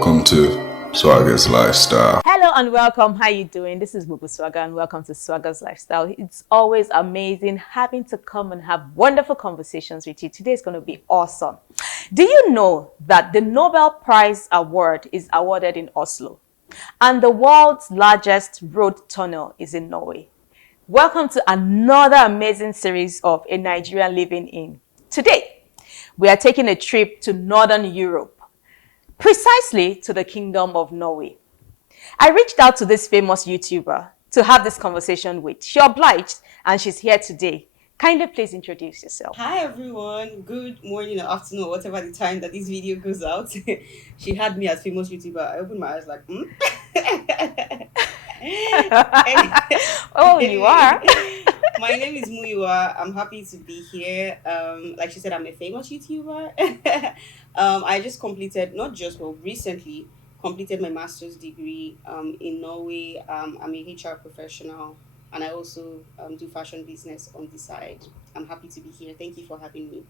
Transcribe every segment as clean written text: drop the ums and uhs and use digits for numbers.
Welcome to Swaggerslifestyle. Hello and welcome. How you doing? This is Gbogbo Swagger and welcome to Swaggerslifestyle. It's always amazing having to come and have wonderful conversations with you. Today is going to be awesome. Do you know that the Nobel Prize Award is awarded in Oslo and the world's largest road tunnel is in Norway? Welcome to another amazing series of A Nigerian Living In. Today, we are taking a trip to Northern Europe, precisely to the Kingdom of Norway. I reached out to this famous YouTuber to have this conversation with. She obliged and she's here today. Kindly please introduce yourself. Hi everyone, good morning or afternoon or whatever the time that this video goes out. She had me as famous YouTuber. I opened my eyes like, Oh, you are? My name is Muyiwa. I'm happy to be here. Like she said, I'm a famous YouTuber. I just recently completed my master's degree in Norway. I'm a HR professional and I also do fashion business on the side. I'm happy to be here. Thank you for having me.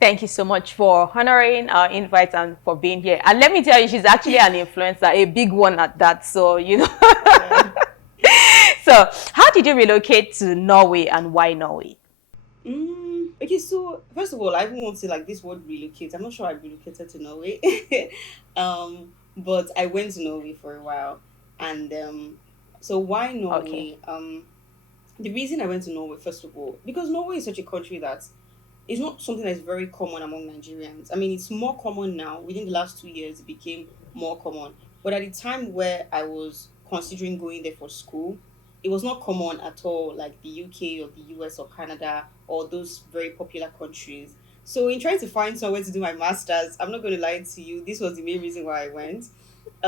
Thank you so much for honoring our invite and for being here. And let me tell you, she's actually an influencer, a big one at that. So, you know. Yeah. So, how did you relocate to Norway and why Norway? Okay, so first of all, I even want to say like this word relocate. I'm not sure I relocated to Norway, but I went to Norway for a while, and so why Norway? Okay. The reason I went to Norway, first of all, because Norway is such a country that is not something that's very common among Nigerians. I mean, it's more common now. Within the last 2 years, it became more common. But at the time where I was considering going there for school, it was not common at all, like the UK or the US or Canada or those very popular countries. So in trying to find somewhere to do my master's, I'm not going to lie to you, this was the main reason why I went.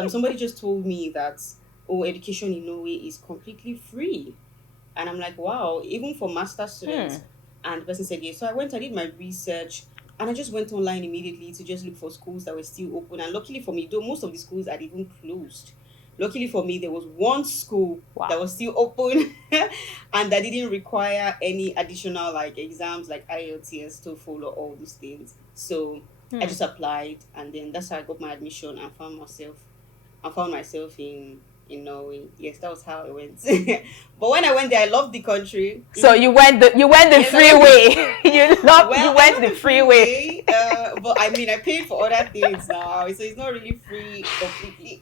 Somebody just told me that, education in Norway is completely free. And I'm like, wow, even for master students. And the person said, yes. So I did my research, and I just went online immediately to just look for schools that were still open. And luckily for me, though most of the schools had even closed, luckily for me, there was one school that was still open and that didn't require any additional like exams like IELTS, TOEFL, or all those things. So I just applied, and then that's how I got my admission and found myself in Norway. Yes, that was how I went. But when I went there, I loved the country. So you went the freeway. You went the freeway. But I mean, I paid for other things now, so it's not really free completely.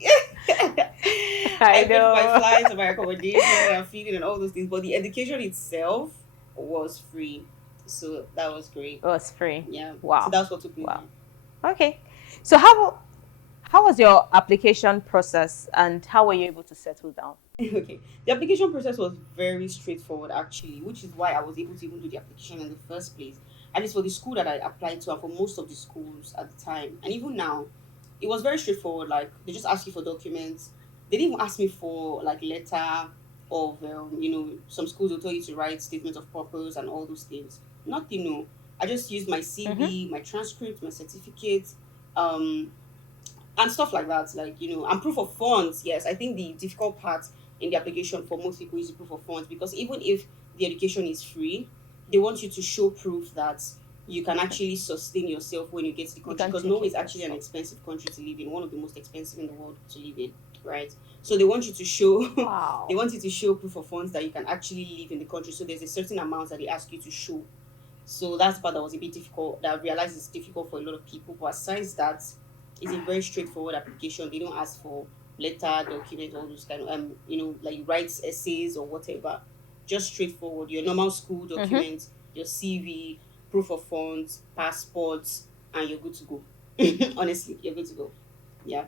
I paid for my flights and my accommodation and feeding and all those things, but the education itself was free. So that was great. It was free. Yeah. Wow. So that's what took me. Wow. Okay. So how was your application process and how were you able to settle down? Okay. The application process was very straightforward actually, which is why I was able to even do the application in the first place. At least for the school that I applied to and for most of the schools at the time. And even now, it was very straightforward. Like they just ask you for documents. They didn't even ask me for like letter of, some schools will tell you to write statement of purpose and all those things. Nothing, no. I just used my CV, my transcript, my certificate, and stuff like that, and proof of funds. Yes, I think the difficult part in the application for most people is the proof of funds, because even if the education is free, they want you to show proof that you can actually sustain yourself when you get to the country, because Norway is actually an expensive country to live in, one of the most expensive in the world to live in, right? So they want you to show they want you to show proof of funds that you can actually live in the country. So there's a certain amount that they ask you to show. So that's the part that was a bit difficult, that I realized is difficult for a lot of people. But aside that, it's a very straightforward application. They don't ask for letter, document, all those kind of like write essays or whatever. Just straightforward. Your normal school documents, your CV, proof of funds, passports, and you're good to go. Honestly, you're good to go. Yeah.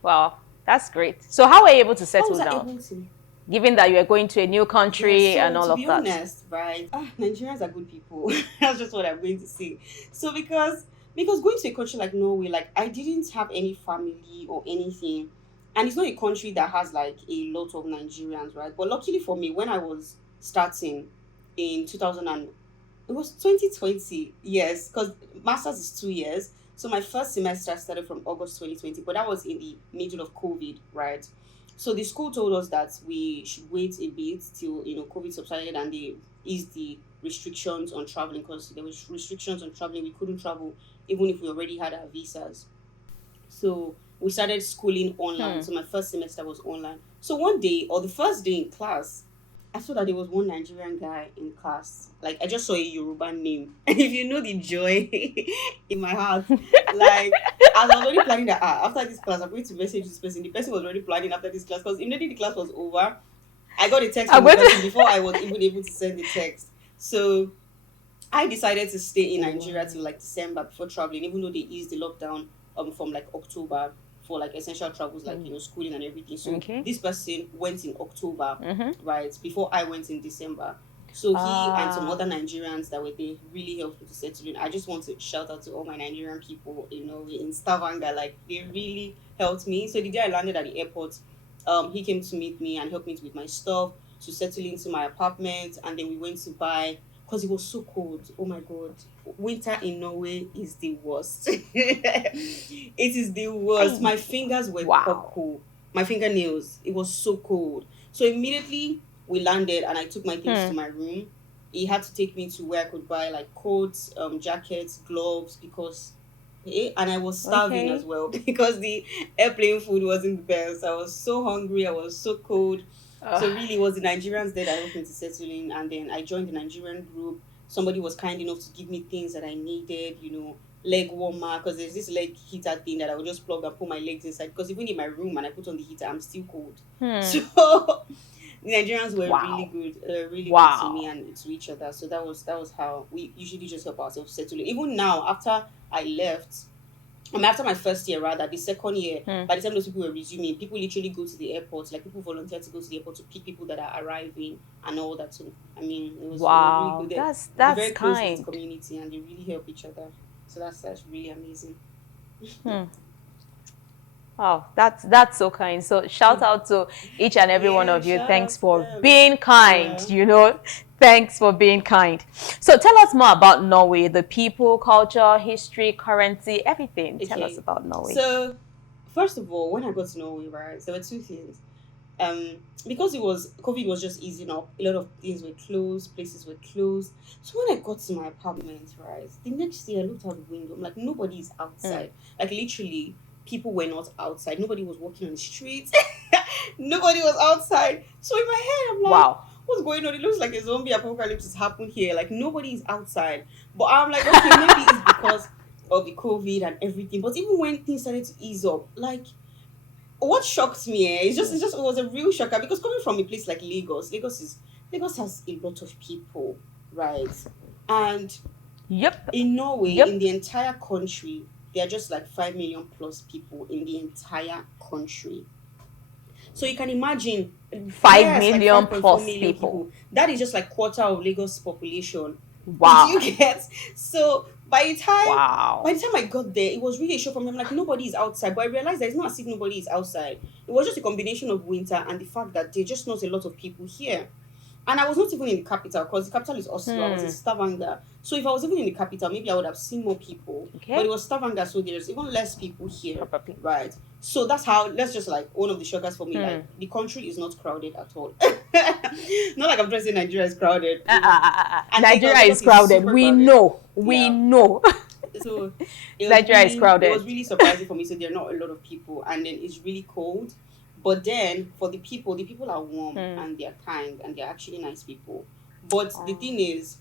Wow, that's great. So how were you able to settle down? Able to? Given that you are going to a new country and all of that. To be honest, right? Nigerians are good people. That's just what I'm going to say. So because going to a country like Norway, like I didn't have any family or anything, and it's not a country that has like a lot of Nigerians, right? But luckily for me, when I was starting in 2020, yes, because masters is 2 years. So my first semester started from August 2020, but that was in the middle of COVID, right? So the school told us that we should wait a bit till COVID subsided and they eased the restrictions on traveling, because there was restrictions on traveling. We couldn't travel even if we already had our visas. So we started schooling online. So my first semester was online. So one day, or the first day in class, I saw that there was one Nigerian guy in class. Like I just saw a Yoruba name. And if you know the joy in my heart, like I was already planning that after this class, I'm going to message this person. The person was already planning after this class because immediately the class was over, I got a text I'm from the going person to. before I was even able to send the text. So I decided to stay in Nigeria till like December before traveling, even though they eased the lockdown from like October for like essential travels like schooling and everything. So Okay. this person went in October, Mm-hmm. right before I went in December. So he and some Ah, other Nigerians that were there really helped me to settle in. I just want to shout out to all my Nigerian people, in Stavanger. Like they really helped me. So the day I landed at the airport, he came to meet me and helped me with my stuff to settle into my apartment, and then we went to buy because it was so cold. Oh my god, winter in Norway is the worst. It is the worst. hey, My fingers were wow. cold. My fingernails. It was so cold. So immediately we landed, and I took my things to Hmm. my room. He had to take me to where I could buy like coats, jackets, gloves because. And I was starving as Okay. well because the airplane food wasn't the best. I was so hungry. I was so cold. So Uh, really, it was the Nigerians there that helped me to settle in, and then I joined the Nigerian group. Somebody was kind enough to give me things that I needed, leg warmer, because there's this leg heater thing that I would just plug and put my legs inside. Because even in my room, and I put on the heater, I'm still cold. So hmm. the Nigerians were Wow. really good to me Wow. and to each other. So that was how we usually just help ourselves settle in. Even now, after I left, after my first year, rather, the second year, Hmm. by the time those people were resuming, people literally go to the airport. Like people volunteer to go to the airport to pick people that are arriving and all that. So I mean, it was really Wow. good. It's a That's very close knit kind. community, and they really help each other. So that's really amazing. Hmm. Wow, that's so kind. So shout out to each and every one Yeah, of you. shout Thanks out to for them. being kind, Yeah. Thanks for being kind. So tell us more about Norway, the people, culture, history, currency, everything. Tell us Okay. about Norway. So first of all, when I got to Norway, right, there were two things. Because it was COVID was just easing up. A lot of things were closed, places were closed. So when I got to my apartment, right, the next day I looked out the window. I'm like, nobody is Hmm. outside. Like literally, people were not outside. Nobody was walking on the streets. Nobody was outside. So in my head, I'm like, Wow. what's going on? It looks like a zombie apocalypse has happened here. Like nobody is outside. But I'm like, okay, maybe it's because of the COVID and everything. But even when things started to ease up, like what shocked me, it was a real shocker because coming from a place like Lagos has a lot of people, right? And Yep. in Norway, in Yep. the entire country, there are just like 5 million plus people in the entire country. So you can imagine, Five yes, like million 5.4 plus million people. people. That is just like quarter of Lagos population. Do you Wow. get? So by Wow. the time I got there, it was really a shock for me. I'm like, nobody is outside. But I realized that it's not as if nobody is outside. It was just a combination of winter and the fact that there just not a lot of people here. And I was not even in the capital because the capital is Oslo. I was in Hmm. Stavanger. So if I was even in the capital, maybe I would have seen more people. But it Okay. was Stavanger, so there's even less people here, Probably. right? So that's just like one of the shockers for me. Hmm. Like the country is not crowded at all. Not like I'm trying to say Nigeria is crowded, and Nigeria Lagos is is crowded. super We crowded. know. We Yeah. know. So Nigeria is it was crowded. really surprising for me. So there are not a lot of people, and then it's really cold. But then for the people are warm Hmm. and they're kind and they're actually nice people. But the Oh, thing is,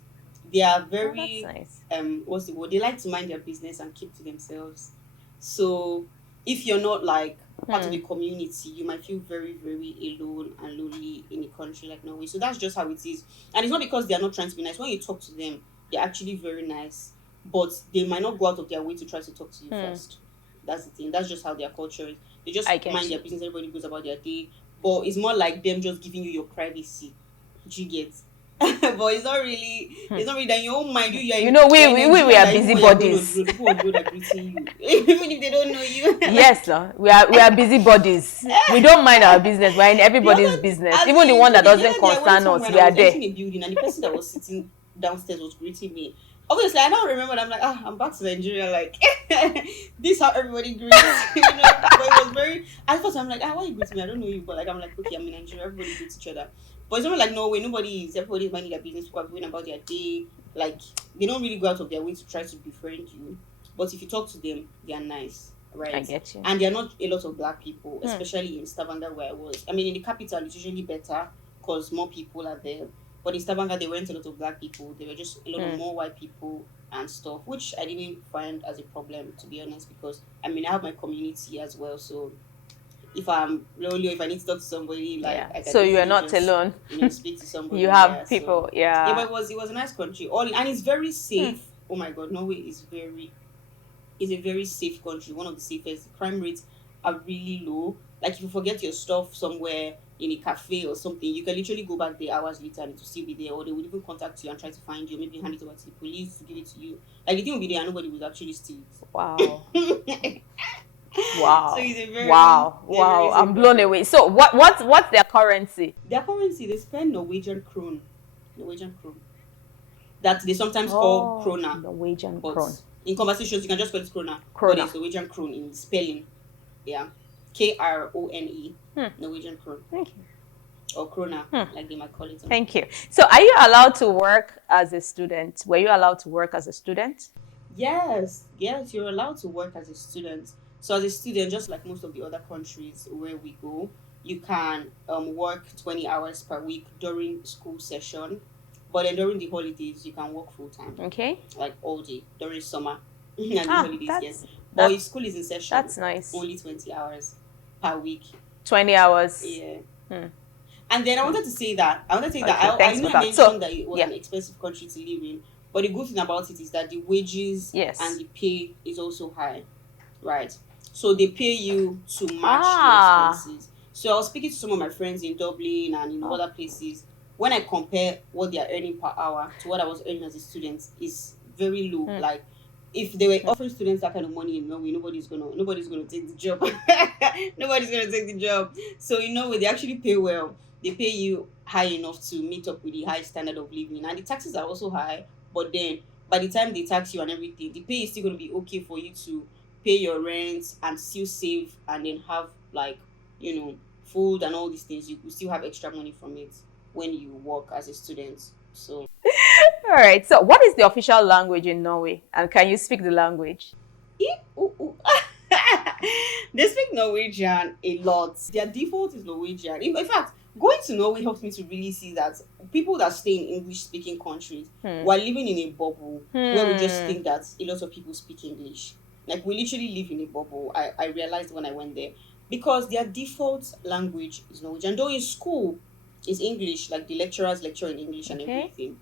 they are oh, that's very nice. what's the word? They like to mind their business and keep to themselves. So if you're not like part of Hmm. the community, you might feel very, very alone and lonely in a country like Norway. So that's just how it is. And it's not because they're not trying to be nice. When you talk to them, they're actually very nice. But they might not go out of their way to try to talk to you Hmm. first. That's the thing. That's just how their culture is. They just I get mind their you. business, everybody goes about their day. But it's more like them just giving you your privacy. Do you get? But it's not really that in your own mind, You know, you're in we Nigeria are that even when you're going on the busybodies. road, people on the road are greeting you. Even if they don't know you. Like Yes, we are busybodies. We don't mind our business. We're in the everybody's other business. as Even the in one so that the doesn't other day I went concern us, somewhere and we I are was there. entering a building and the person that was sitting downstairs was greeting me. Obviously I now remember that I'm like, I'm back to Nigeria, like this is how everybody greets, But it was very at first I'm like, why you greet me? I don't know you, but like I'm like, okay, I'm in Nigeria, everybody greets each other. But it's not like Norway, everybody's minding their business, people are going about their day. Like they don't really go out of their way to try to befriend you. but if you talk to them, they are nice, right? I get you. And there are not a lot of black people, especially in Stavanger where I was. I mean, in the capital, it's usually better because more people are there. But in Stavanger, there weren't a lot of black people. There were just a lot of more white people and stuff, which I didn't find as a problem, to be honest, because I mean, I have my community as well. So if I'm lonely or if I need to talk to somebody, like, I can so you are not just, alone. Speak to somebody. You have people, so, but it was a nice country. And it's very safe. Oh my God, Norway is a very safe country. One of the safest. Crime rates are really low. Like if you forget your stuff somewhere in a cafe or something, you can literally go back there hours later and it will still be there, or they would even contact you and try to find you, maybe hand it over to the police to give it to you. Like the thing will be there and nobody would actually steal it. Wow. Wow. So it's a very wow. I'm blown away. So what's their currency? Their currency, they spend Norwegian krone. That they sometimes call krona. Norwegian krone. In conversations, you can just call it krona. Krona. But it's Norwegian krone in spelling. Yeah. Krone. Norwegian krone. Thank you. Or krona, like they might call it. Thank you. So are you allowed to work as a student? Were you allowed to work as a student? Yes, you're allowed to work as a student. So as a student, just like most of the other countries where we go, you can work 20 hours per week during school session. But then during the holidays, you can work full time. Okay. Like all day during summer and the holidays, yes. But if school is in session, that's nice. Only 20 hours per week. 20 hours. Yeah. And then I wanted to say that. I mentioned that it was an expensive country to live in. But the good thing about it is that the wages and the pay is also high. Right. So they pay you to match the expenses. So I was speaking to some of my friends in Dublin and in other places. When I compare what they are earning per hour to what I was earning as a student, is very low. Like if they were offering students that kind of money in Norway, nobody's gonna take the job. Nobody's gonna take the job. So in Norway, they actually pay well. They pay you high enough to meet up with the high standard of living, and the taxes are also high. But then by the time they tax you and everything, the pay is still gonna be okay for you to pay your rent and still save, and then have like food and all these things. You will still have extra money from it when you work as a student. So all right, so what is the official language in Norway, and can you speak the language? They speak Norwegian a lot. Their default is Norwegian. In fact, going to Norway helps me to really see that people that stay in English speaking countries were living in a bubble where we just think that a lot of people speak English. Like we literally live in a bubble. I realized when I went there, because their default language is Norwegian. Though in school is English, like the lecturers lecture in English and everything.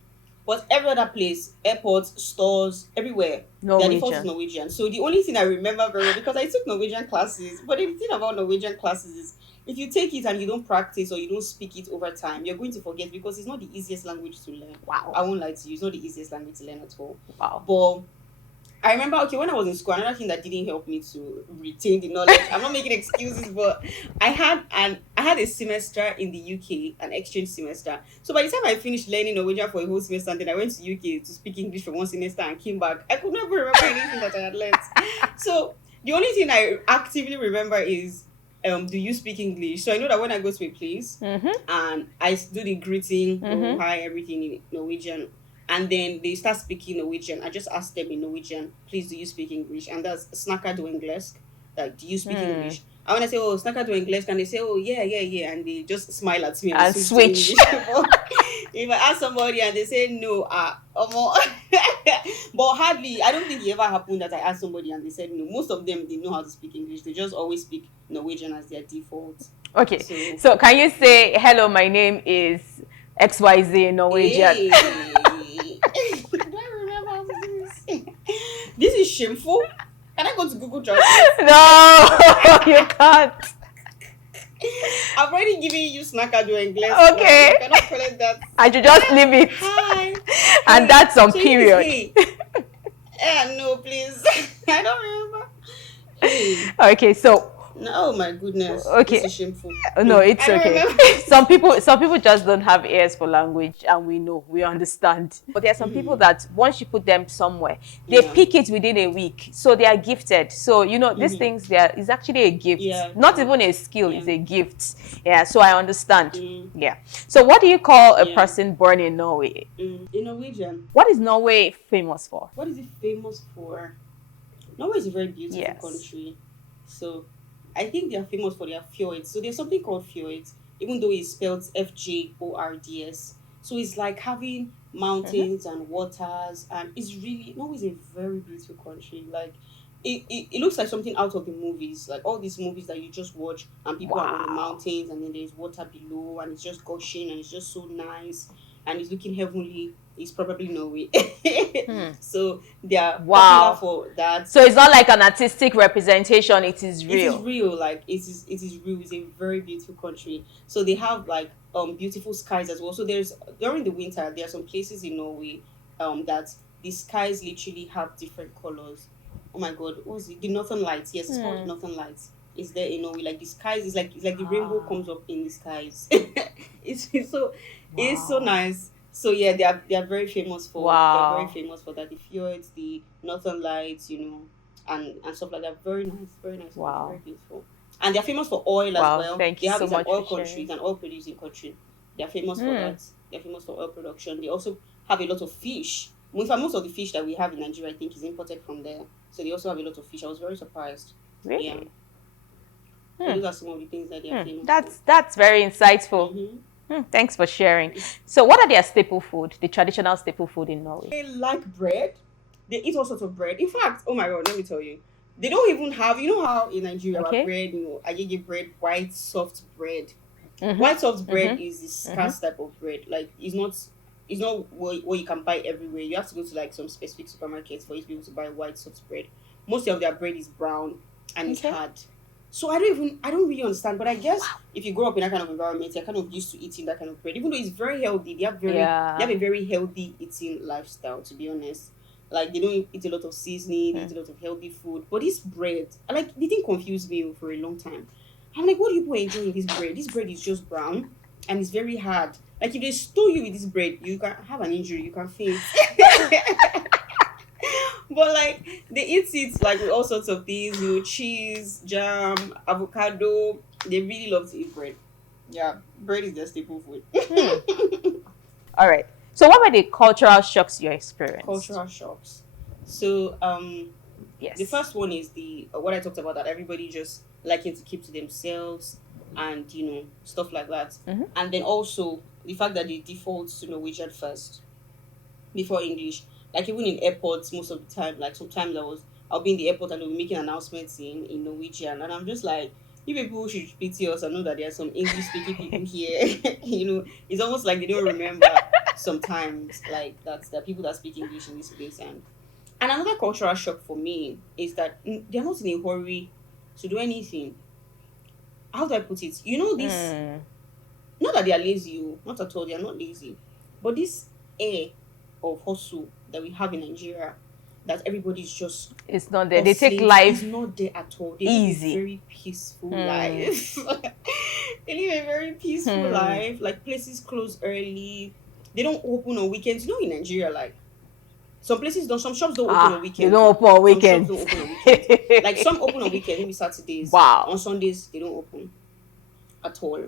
But every other place, airports, stores, everywhere, their default is Norwegian. So the only thing I remember very well, because I took Norwegian classes, but the thing about Norwegian classes is if you take it and you don't practice or you don't speak it over time, you're going to forget, because it's not the easiest language to learn. Wow. I won't lie to you, it's not the easiest language to learn at all. Wow. But I remember, when I was in school, another thing that didn't help me to retain the knowledge, I'm not making excuses, but I had a semester in the UK, an exchange semester. So by the time I finished learning Norwegian for a whole semester, and then I went to UK to speak English for one semester and came back, I could never remember anything that I had learned. So the only thing I actively remember is, do you speak English? So I know that when I go to a place and I do the greeting, hi, everything in Norwegian, and then they start speaking Norwegian, I just ask them in Norwegian, please, do you speak English? And that's snakker du engelsk? Like, do you speak English? And when I say, oh, snakker du engelsk? And they say, oh, yeah. And they just smile at me and switch. If I ask somebody and they say no, but hardly, I don't think it ever happened that I asked somebody and they said no. Most of them, they know how to speak English. They just always speak Norwegian as their default. Okay, so can you say, hello, my name is XYZ in Norwegian? Do I remember how to do this? This is shameful. Can I go to Google Translate? No, you can't. I've already given you snacker du engelsk. Okay. You cannot collect that. And you just leave it. Hi. And that's on period. No, please. I don't remember. Hey. Okay, so. No, my goodness. Okay. This is shameful. No, it's okay. Some people just don't have ears for language, and we understand. But there are some people that once you put them somewhere, they pick it within a week. So they are gifted. So these things is actually a gift. Yeah. Not even a skill, it's a gift. Yeah. So I understand. Yeah. So what do you call a person born in Norway? In Norwegian. What is Norway famous for? What is it famous for? Norway is a very beautiful Yes. country. So I think they are famous for their fjords. So there's something called fjords, even though it's spelled FJORDS. So it's like having Mm-hmm. mountains and waters, and it's really Norway is a very beautiful country. Like it looks like something out of the movies, like all these movies that you just watch, and people are on the Wow. mountains, and then there's water below, and it's just gushing, and it's just so nice, and it's looking heavenly. It's probably Norway. Hmm. So they are popular Wow. for that. So it's not like an artistic representation, it is It is real. real, like it is real. It's a very beautiful country. So they have like beautiful skies as well. So there's during the winter there are some places in Norway that the skies literally have different colors. Oh my god, what was it? The Northern Lights. Yes, it's called Hmm. Northern Lights. It's there in Norway. Like the skies is like it's like the rainbow Ah, comes up in the skies. So it's so wow. nice. So yeah, they are very famous for Wow. that. The fjords, the Northern Lights, and stuff like that. Very nice country, very Wow. beautiful. And they're famous for oil as Wow. well. Thank They you have so it's an much oil for country, sharing. it's an oil producing country. They're famous for Hmm. that. They're famous for oil production. They also have a lot of fish. In fact, most of the fish that we have in Nigeria, I think, is imported from there. So they also have a lot of fish. I was very surprised. Yeah. Really? So Hmm. those are some of the things that they are Hmm. famous for. That's very insightful. Mm-hmm. Hmm. Thanks for sharing. So what are their staple food, the traditional staple food in Norway? They like bread. They eat all sorts of bread. In fact, oh my god, let me tell you, they don't even have. You know how in Nigeria our Okay. bread, agege bread, white soft bread. White soft Mm-hmm. bread Mm-hmm. is the Mm-hmm. scarce type of bread. Like it's not what you can buy everywhere. You have to go to like some specific supermarkets for you to be able to buy white soft bread. Most of their bread is brown and it's Okay. hard. So I don't really understand. But I guess if you grow up in that kind of environment, you're kind of used to eating that kind of bread. Even though it's very healthy, they have a Yeah. very healthy eating lifestyle. To be honest, like they don't eat a lot of seasoning, they Hmm. eat a lot of healthy food. But this bread, like the thing confused me for a long time. I'm like, what do people enjoy in this bread? This bread is just brown and it's very hard. Like if they stole you with this bread, you can have an injury, you can faint. But like they eat it like with all sorts of things, cheese, jam, avocado. They really love to eat bread. Yeah, bread is their staple food. Hmm. All right. So what were the cultural shocks you experienced? Cultural shocks. So the Yes. first one is the what I talked about, that everybody just liking to keep to themselves and stuff like that. Mm-hmm. And then also the fact that they default to Norwegian first before English. Like even in airports, most of the time, like sometimes I'll be in the airport and they'll be making announcements in Norwegian, and I'm just like, you people should pity us and know that there are some English speaking people here. It's almost like they don't remember sometimes like that there are people that speak English in this place. And another cultural shock for me is that they're not in a hurry to do anything. How do I put it? This, Hmm. not that they are lazy, not at all, they are not lazy. But this air of hustle that we have in Nigeria, that everybody's just It's not there. They take hustling, is life not there at all. They live a easy. very peaceful Hmm. life. They live a very peaceful Hmm. life. Like places close early. They don't open on weekends. In Nigeria, like some places don't, some shops don't open on Ah, they weekends. don't Oh. open on Some shops don't weekends. open on weekends. Like some open on weekends, maybe Saturdays. On Wow. Sundays, they don't open at all.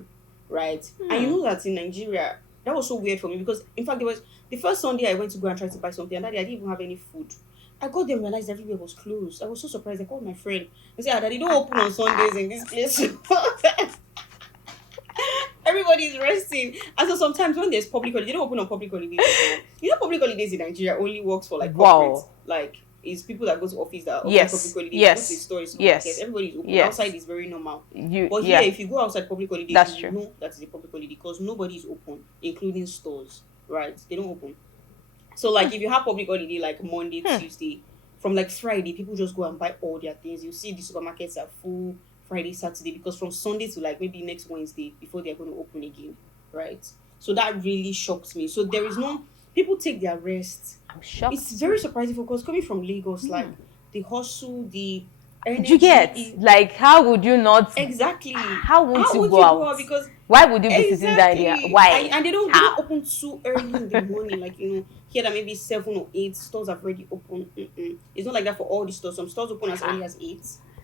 Right? And you Hmm. know that in Nigeria, that was so weird for me because in fact there was the first Sunday I went to go and try to buy something, and that day I didn't even have any food. I got there and realized everywhere was closed. I was so surprised. I called my friend and said, Daddy, don't open on Sundays in this place. Everybody's resting. And so sometimes when there's public holiday, they don't open on public holidays at all. Public holidays in Nigeria only works for like corporates. Wow. Like it's people that go to office that open public Yes. holidays. You go to the Yes. store, supermarket, Yes. everybody's open. Yes. Outside is very normal. You. But here, Yeah. if you go outside public holidays, That's you true. know that is a public holiday because nobody is open, including stores. Right? They don't open. So like if you have public holiday like Monday, Hmm. Tuesday, from like Friday, people just go and buy all their things. You see the supermarkets are full Friday, Saturday, because from Sunday to like maybe next Wednesday before they're going to open again, right? So that really shocks me. So there is no people take their rest. I'm It's shocked. very surprising because coming from Lagos, like the hustle, the Do you energy get is like how would you not? exactly. How won't How you would go you go out? out? Because Why would you be sitting down there? exactly. And, Why? and they don't How? open too early in the morning. Like, here that maybe 7 or 8 stores have already opened. It's not like that for all the stores. Some stores open as early as 8,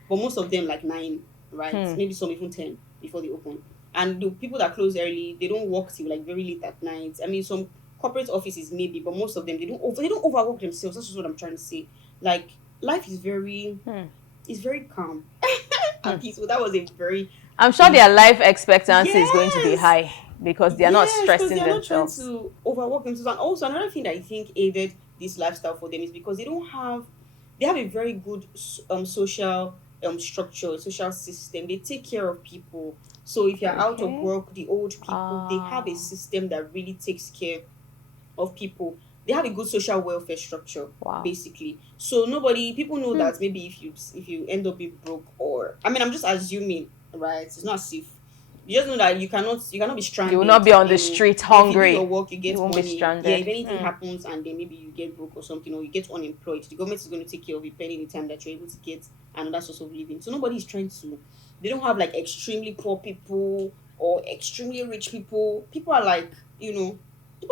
but most of them like 9, right? Hmm. Maybe some even 10 before they open. And the people that close early, they don't work till like very late at night. I mean, some corporate offices maybe, but most of them they don't overwork themselves. That's just what I'm trying to say. Like life is very calm and peaceful. That was a very I'm sure their life expectancy is going to be yes. high because they are not Yes, because stressing they are not trying themselves. to overwork themselves. And also another thing that I think aided this lifestyle for them is because they have a very good social structure, social system. They take care of people. So if you're out of Okay. work, the old people, they have a Ah, system that really takes care of people. They have a good social welfare structure, wow. basically. So nobody people know Hmm. that maybe if you end up being broke, or I mean I'm just assuming, right? It's not as if you just know that you cannot be You will not stranded. be on the You know, street if you do your hungry. work, you You get won't be money. Yeah, if stranded. anything Hmm. happens and then maybe you get broke or something, or you get unemployed, the government is going to take care of you pending the time that you're able to get another source of living. So nobody is trying to. They don't have like extremely poor people or extremely rich people. People are like, people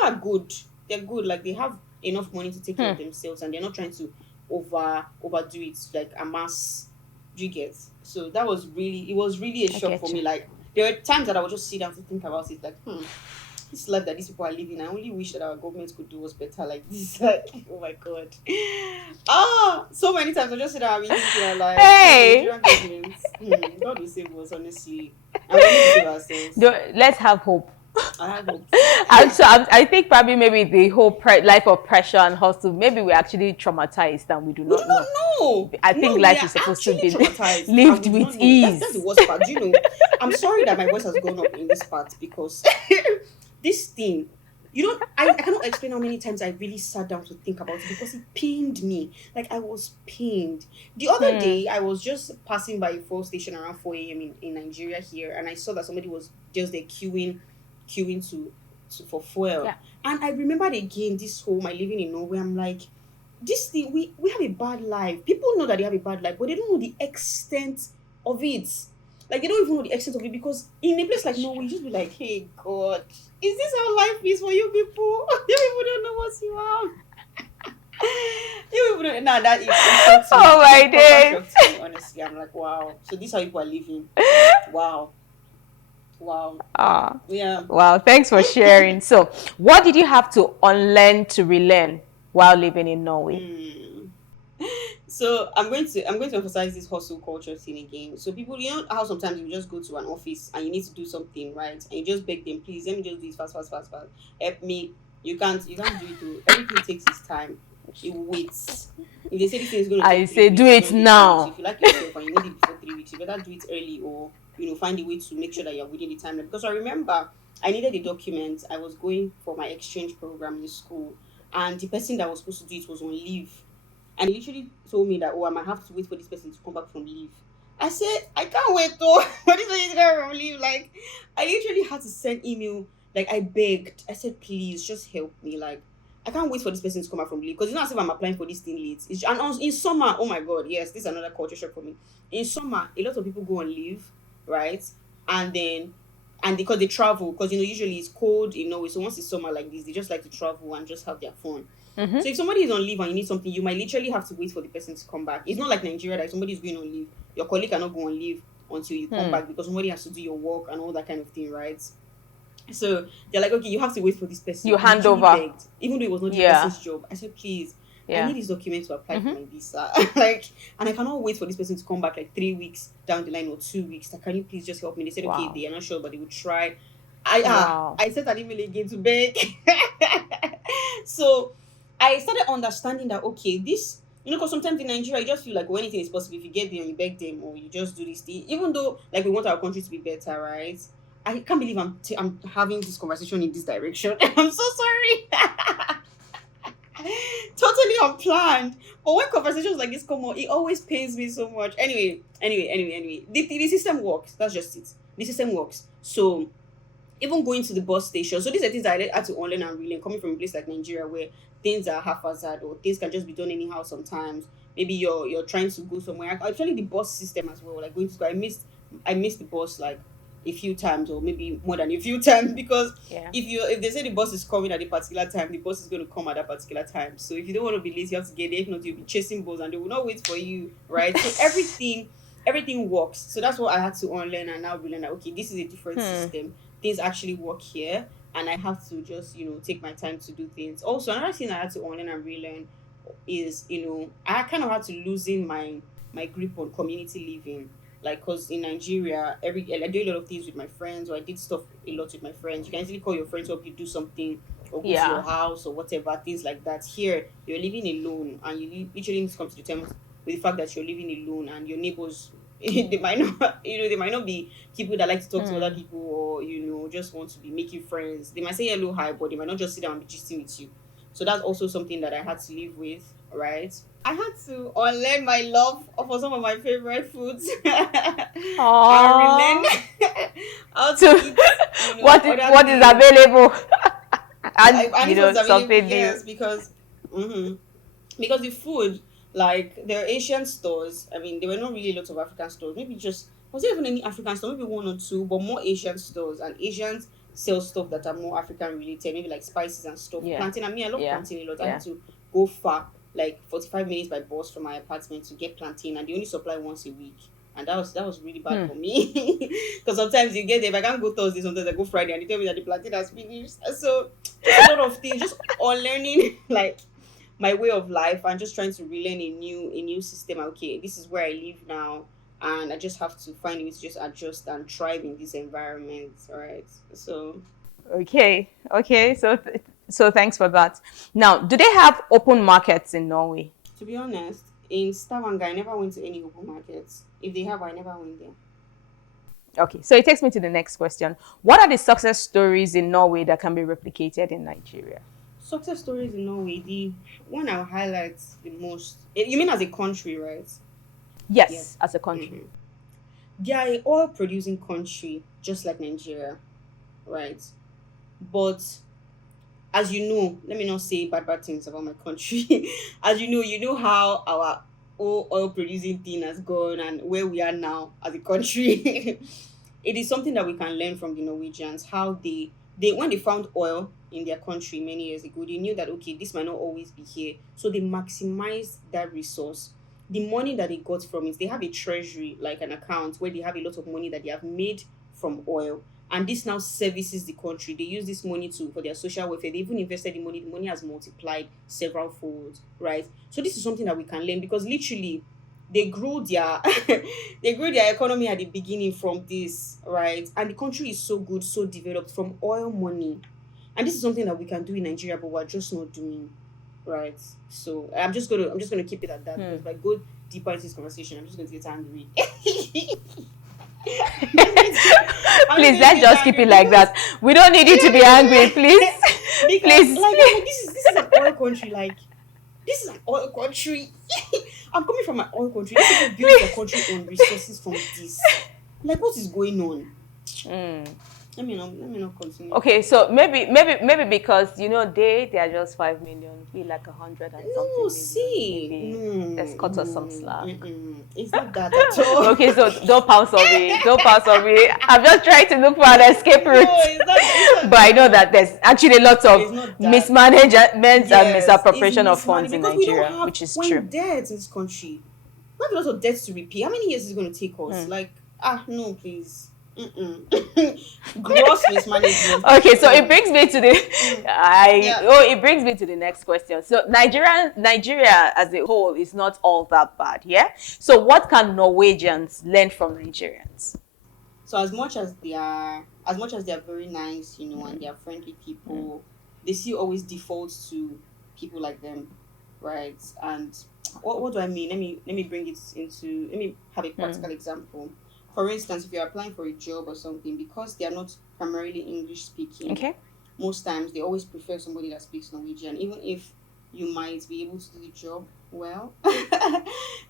are good. They're good. Like they have enough money to take care Hmm. of themselves, and they're not trying to overdo it, like amass. Do you get? So it was really a I shock for get you. me. Like there were times that I would just sit down to think about it, like, this life that these people are living, I only wish that our government could do us better like this. Like, oh my god. So many times I just sit down and be thinking, I'm like, Hey, Nigerian government, God will save us, honestly. And we need to save ourselves. let's have hope. I have hope. I think probably maybe the whole life of pressure and hustle, maybe we're actually traumatized and we do We do not know. not know. I think No, we life are is supposed to actually be traumatized and lived we do with not know. That's the ease. worst part. Do you know? I'm sorry that my voice has gone up in this part because this thing, I cannot explain how many times I really sat down to think about it because it pained me. Like I was pained. The other Hmm. day I was just passing by a fuel station around 4 a.m. In Nigeria here, and I saw that somebody was just there queuing to for fuel. Yeah. And I remembered again this home I living in Norway. I'm like, this thing we have a bad life. People know that they have a bad life, but they don't know the extent of it. Like they don't even know the extent of it because in a place like That's Norway, true. you just be like, "Hey God, is this how life is for you people? You people don't know what you have. You people don't." Nah, that it shocked me. Oh my It proper days. shocked me. Honestly, I'm like, wow. So this is how people are living. Wow, wow, Ah, yeah. wow. Thanks for sharing. So, what did you have to unlearn to relearn while living in Norway? Hmm. So I'm going to emphasize this hustle culture thing again. So people, you know how sometimes you just go to an office and you need to do something, right? And you just beg them, please let me just do it fast, fast, fast, fast. Help me. You can't do it too. Everything takes its time. It waits. If they say this thing is going to I take three say, do weeks, it's it going to take 3 weeks. If now. you like yourself and you need it before 3 weeks, you better do it early, or find a way to make sure that you're within the timeline. Because I remember I needed a document. I was going for my exchange program in school, and the person that was supposed to do it was on leave, and he literally told me that, oh, I might have to wait for this person to come back from leave. I said, I can't wait though for this person to come from leave. Like, I literally had to send email. Like, I begged. I said, please, just help me. Like, I can't wait for this person to come back from leave. Because it's not as if I'm applying for this thing late. In summer, oh my God, yes, this is another culture shock for me. In summer, a lot of people go on leave, right? And then, and because they travel, because, usually it's cold in Norway. So once it's summer like this, they just like to travel and just have their fun. Mm-hmm. So if somebody is on leave and you need something, you might literally have to wait for the person to come back. It's not like Nigeria that if somebody is going on leave, your colleague cannot go on leave until you come Hmm. back because somebody has to do your work and all that kind of thing, right? So they're like, okay, you have to wait for this person. You I hand literally over. begged, even though it was not the Yeah. person's job. I said, please, I Yeah. need this document to apply for Mm-hmm. my visa. Like, and I cannot wait for this person to come back like 3 weeks down the line or 2 weeks. Like, can you please just help me? They said, okay, Wow. they are not sure, but they will try. Wow. I sent an email again to beg. So I started understanding that, okay, this, because sometimes in Nigeria you just feel like, when anything is possible, if you get there and you beg them or you just do this thing, even though like we want our country to be better, right? I can't believe I'm having this conversation in this direction. I'm so sorry. Totally unplanned. But when conversations like this come on, it always pains me so much. Anyway. The system works. That's just it. The system works. So even going to the bus station. So these are things that I had to unlearn and relearn, coming from a place like Nigeria where things are haphazard or things can just be done anyhow sometimes. Maybe you're trying to go somewhere. Actually, the bus system as well. Like going to school, I missed the bus like a few times or maybe more than a few times because Yeah. if they say the bus is coming at a particular time, the bus is going to come at that particular time. So if you don't want to be late, you have to get there. If not, you'll be chasing bus and they will not wait for you, right? So everything works. So that's what I had to unlearn and now relearn that, okay, this is a different Hmm. system. Things actually work here, and I have to just take my time to do things. Also, another thing I had to unlearn and relearn is, I kind of had to loosen my grip on community living. Like, cause in Nigeria, I do a lot of things with my friends, or I did stuff a lot with my friends. You can easily call your friends to help you do something, or go to your Yeah. house, or whatever, things like that. Here, you're living alone, and you literally need to come to the terms with the fact that you're living alone, and your neighbors, they might not, they might not be people that like to talk to other people, or just want to be making friends. They might say hello, hi, but they might not just sit down and be gisting with you. So that's also something that I had to live with, right? I had to unlearn my love for some of my favorite foods and relearn Aww. how to So, eat, other what is things. available? And, And it was available, something new. yes, mhm, because the food, like there are Asian stores. I mean, there were not really lots of African stores. Maybe just was there even any African store? Maybe one or two, but more Asian stores. And Asians sell stuff that are more African related, maybe like spices and stuff. Yeah. Plantain. I mean, I love Yeah. plantain a lot. I Yeah. had to go far, like 45 minutes by bus from my apartment to get plantain, and they only supply once a week. And that was really bad for me, because sometimes you get there. If I can't go Thursday, sometimes I go Friday, and they tell me that the plantain has finished. So just a lot of things, just unlearning like my way of life, and just trying to relearn a new system. Okay, this is where I live now, and I just have to find a way to just adjust and thrive in this environment. All right. So Okay. Okay. So thanks for that. Now, do they have open markets in Norway? to be honest, in Stavanger, I never went to any open markets. If they have, I never went there. Okay. So it takes me to the next question. What are the success stories in Norway that can be replicated in Nigeria? Success stories in Norway. The one I'll highlight the most. You mean as a country, right? Yeah. Yes, as a country. Mhm. They are a oil producing country, just like Nigeria, right? But as you know, let me not say bad things about my country. As you know how our oil producing thing has gone and where we are now as a country. It is something that we can learn from the Norwegians, how they when they found oil in their country many years ago, they knew that okay, this might not always be here. So they maximized that resource. The money that they got from it, they have a treasury, like an account where they have a lot of money that they have made from oil. And this now services the country. They use this money to for their social welfare. They even invested in money. The money has multiplied several fold, right? So this is something that we can learn, because literally they grew their they grew their economy at the beginning from this, right? And the country is so good, so developed from oil money. And this is something that we can do in Nigeria, but we're just not doing, right? So I'm just gonna keep it at that, because if I go deeper into this conversation, I'm just going to get angry. I'm Please, just going let's to just get keep angry it like because that. We don't need you to be angry, please. because Please. like I'm like, this is an oil country. Like this is an oil country. I'm coming from an oil country. These people build their country on resources from this. Like what is going on? Let me not continue. Okay, so maybe because they are just 5 million, we like 100 and No, something see, million. Maybe let's cut us some no, slack. it's not that at all. Okay, so don't pounce on me. Don't pounce on me. I'm just trying to look for an escape No, route. it's not But I know that. that there's actually lots of It's not that. mismanagement and Yes, it's misappropriation of funds mismanagement in because we don't Nigeria, have which is when true. debt in this country. We have a lot of debts to repay. How many years is it going to take us? Like, no, please. Gross mismanagement. Okay, so it brings me to the Yeah. it brings me to the next question. So Nigeria as a whole is not all that bad, yeah? So what can Norwegians learn from Nigerians? So as much as they are very nice, and they are friendly people, they still always default to people like them, right? And what do I mean? Let me have a practical example. For instance, if you're applying for a job or something, because they are not primarily English speaking, Okay. most times they always prefer somebody that speaks Norwegian, even if you might be able to do the job well.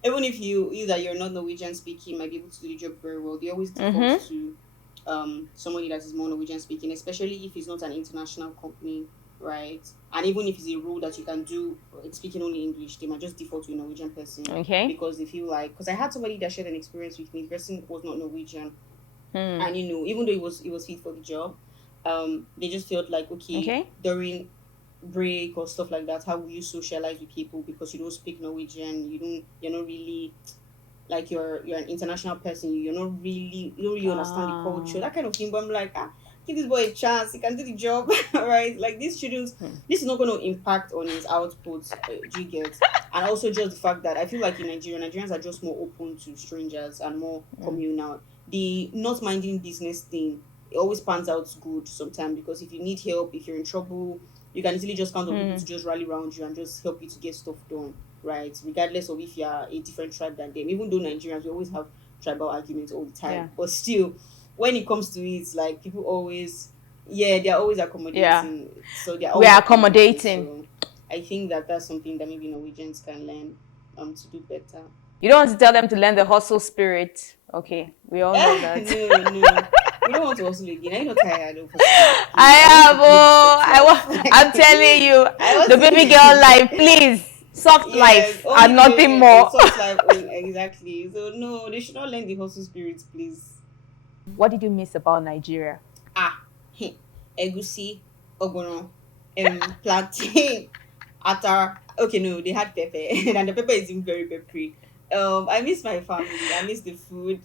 Even if you're not Norwegian speaking, might be able to do the job very well. They always default to somebody that is more Norwegian speaking, especially if it's not an international company, right? And even if it's a role that you can do speaking only English, they might just default to a Norwegian person, Okay. because they feel like, because I had somebody that shared an experience with me. The person was not Norwegian, and even though it was fit for the job, they just felt like Okay. during break or stuff like that, how will you socialize with people because you don't speak Norwegian? You're not really like you're an international person. You don't really understand the culture, that kind of thing. But I'm like, give this boy a chance. He can do the job, right? Like these students, this is not going to impact on his output. Do you get? And also just the fact that I feel like in Nigeria, Nigerians are just more open to strangers and more communal. The not minding business thing, it always pans out good sometimes because if you need help, if you're in trouble, you can easily just count on people to just rally around you and just help you to get stuff done, right? Regardless of if you're a different tribe than them. Even though Nigerians, we always have tribal arguments all the time, Yeah. but still, when it comes to it, like people always, yeah, they're always accommodating. Yeah. So they're We always are accommodating. So I think that that's something that maybe Norwegians can learn to do better. You don't want to tell them to learn the hustle spirit. Okay, we all know that. No. We don't want to hustle again. I'm not tired of hustling. I'm telling you, the baby girl life, please. Soft life and nothing more. Soft life, exactly. So no, they should not learn the hustle spirit, please. What did you miss about Nigeria? Egusi, ogbono, plantain, atar. Okay, no, they had pepper, and the pepper is even very peppery. I miss my family. I miss the food.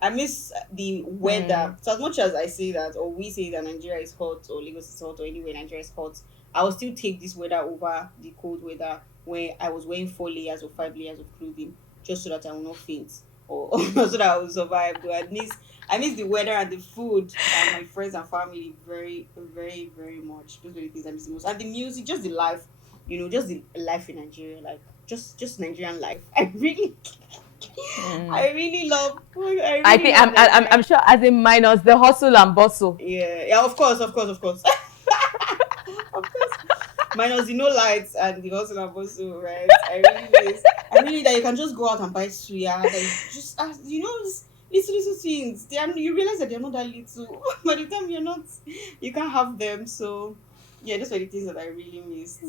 I miss the weather. So as much as I say that, or we say that Nigeria is hot, or Lagos is hot, or anywhere Nigeria is hot, I will still take this weather over the cold weather where I was wearing 4 layers or 5 layers of clothing just so that I will not faint or so that I will survive. But I miss the weather and the food and my friends and family very, very, very much. Those are the things I miss the most. And the music, just the life, just the life in Nigeria, like just Nigerian life. I really love. I think I'm sure as in minus the hustle and bustle. Yeah, of course. Of course. Minus the no lights and the hustle and bustle, right? I really that you can just go out and buy suya. Like just little things. You realize that they're not that little. By the time you can't have them. So yeah, those are the things that I really missed.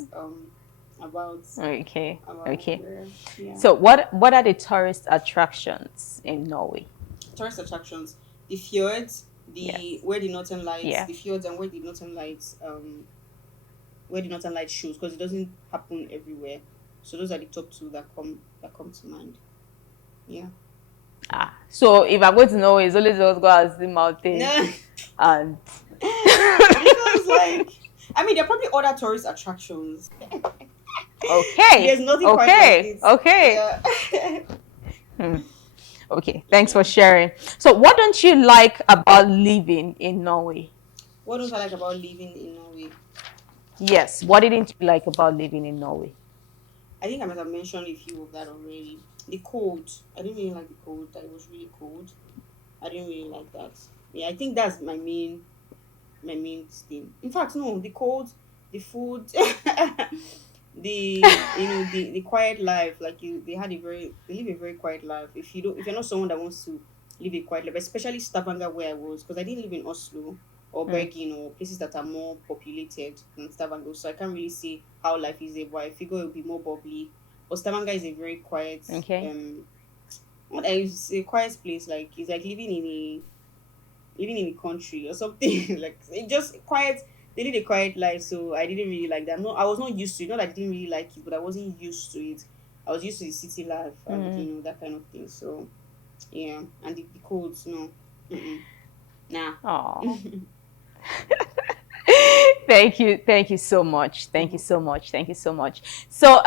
About yeah. So what are the tourist attractions in Norway? Tourist attractions, the fjords, where the northern lights, the fjords, and where the northern lights shows, because it doesn't happen everywhere. So those are the top 2 that come to mind. Yeah. So if I'm going to Norway, it's only just go and see mountains and because there are probably other tourist attractions. Okay. There's nothing quite like this. Okay. Yeah. Okay. Thanks for sharing. So, what don't you like about living in Norway? What don't I like about living in Norway? Yes. What didn't you like about living in Norway? I think I might have mentioned a few of that already. The cold. I didn't really like the cold. That it was really cold. I didn't really like that. Yeah, I think that's my main thing. In fact, no, the cold, the food. the quiet life, like they live a very quiet life. If you're not someone that wants to live a quiet life, especially Stavanger where I was, because I didn't live in Oslo or Bergen or places that are more populated than Stavanger, so I can't really see how life is there, but I figure it will be more bubbly. But Stavanger is a very quiet what I used to say, quiet place. Like it's like living in a country or something. Like it just quiet. They live a quiet life, so I didn't really like that. No, I was not used to it. Not that I didn't really like it, but I wasn't used to it. I was used to the city life and that kind of thing. So yeah, and the colds, no, nah. Oh. Thank you so much. Thank you so much. So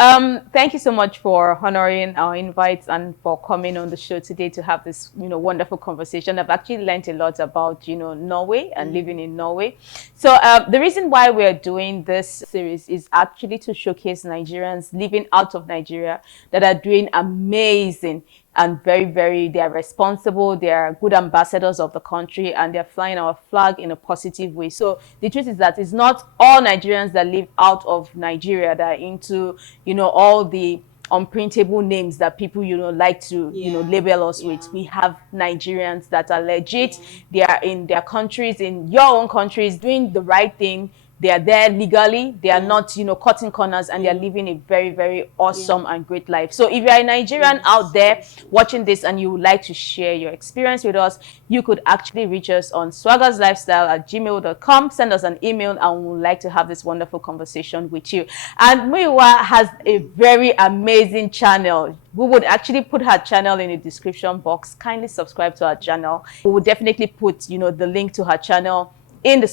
thank you so much for honoring our invites and for coming on the show today to have this wonderful conversation. I've actually learned a lot about Norway and living in Norway. So the reason why we're doing this series is actually to showcase Nigerians living out of Nigeria that are doing amazing and very, very, they are responsible, they are good ambassadors of the country, and they're flying our flag in a positive way. So the truth is that it's not all Nigerians that live out of Nigeria that are into, all the unprintable names that people, like to, label us with. We have Nigerians that are legit. They are in their countries, in your own countries, doing the right thing. They are there legally. They are not, cutting corners, and they are living a very, very awesome and great life. So if you're a Nigerian out there watching this and you would like to share your experience with us, you could actually reach us on swaggerslifestyle@gmail.com. Send us an email, and we would like to have this wonderful conversation with you. And Muyiwa has a very amazing channel. We would actually put her channel in the description box. Kindly subscribe to her channel. We will definitely put, the link to her channel in the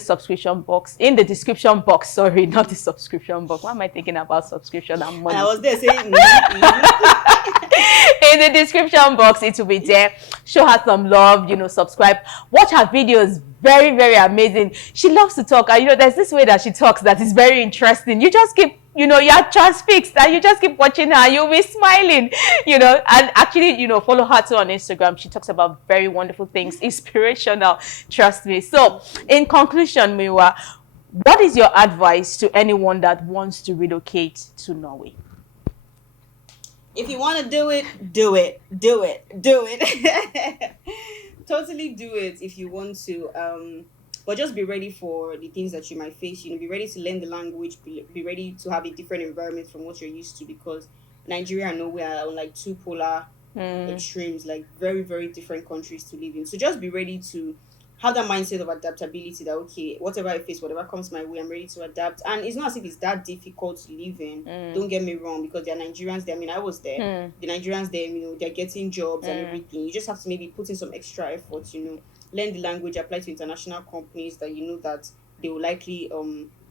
subscription box, in the description box. Sorry, not the subscription box. Why am I thinking about subscription and money? And I was there saying, in the description box, it will be there. Show her some love, subscribe, watch her videos. Very, very amazing. She loves to talk, and there's this way that she talks that is very interesting. You just keep, you're transfixed, and you just keep watching her. You'll be smiling, and actually, follow her too on Instagram. She talks about very wonderful things, inspirational, trust me. So in conclusion, Muyiwa, what is your advice to anyone that wants to relocate to Norway? if you want to do it, do it. Totally do it if you want to. But just be ready for the things that you might face. Be ready to learn the language. Be ready to have a different environment from what you're used to, because Nigeria and Norway are on like two polar extremes, like very, very different countries to live in. So just be ready to have that mindset of adaptability, that okay, whatever I face, whatever comes my way, I'm ready to adapt. And it's not as if it's that difficult to live in. Don't get me wrong, because there are Nigerians there. I mean, I was there. The Nigerians there, they're getting jobs and everything. You just have to maybe put in some extra effort, learn the language, apply to international companies that that they will likely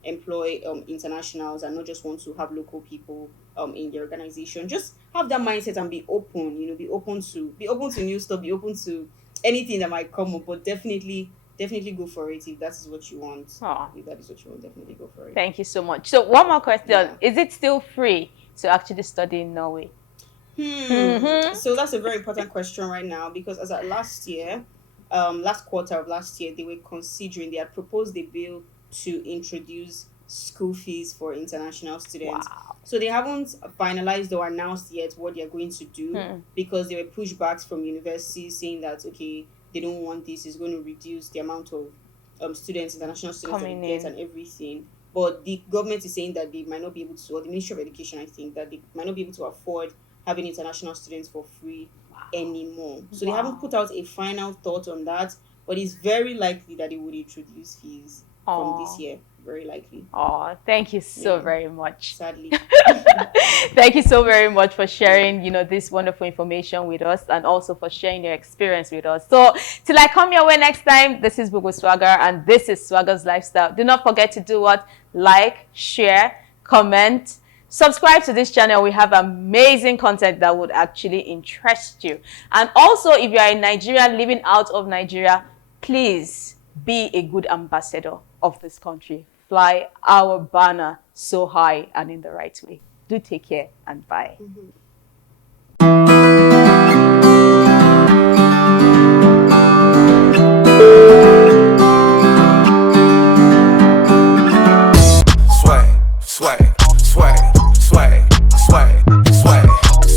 employ internationals and not just want to have local people in the organization. Just have that mindset and be open, be open to new stuff, be open to anything that might come up, but definitely go for it if that is what you want. If that is what you want, definitely go for it. Thank you so much. So one more question. Is it still free to actually study in Norway? So that's a very important question right now, because as at last quarter of last year, they had proposed a bill to introduce school fees for international students. Wow. So they haven't finalized or announced yet what they're going to do, because there were pushbacks from universities saying that, okay, they don't want this, it's going to reduce the amount of international students that they get and everything. But the government is saying that they might not be able to, or the Ministry of Education, I think, that they might not be able to afford having international students for free anymore. So they haven't put out a final thought on that, but it's very likely that they would introduce fees from this year. Very likely. Thank you so very much. Sadly. Thank you so very much for sharing, this wonderful information with us, and also for sharing your experience with us. So till I come your way next time, this is Gbogbo Swagger, and this is Swagger's Lifestyle. Do not forget to do what? Like, share, comment, subscribe to this channel. We have amazing content that would actually interest you. And also, if you are in Nigeria, living out of Nigeria, please be a good ambassador of this country. Fly our banner so high and in the right way. Do take care, and bye.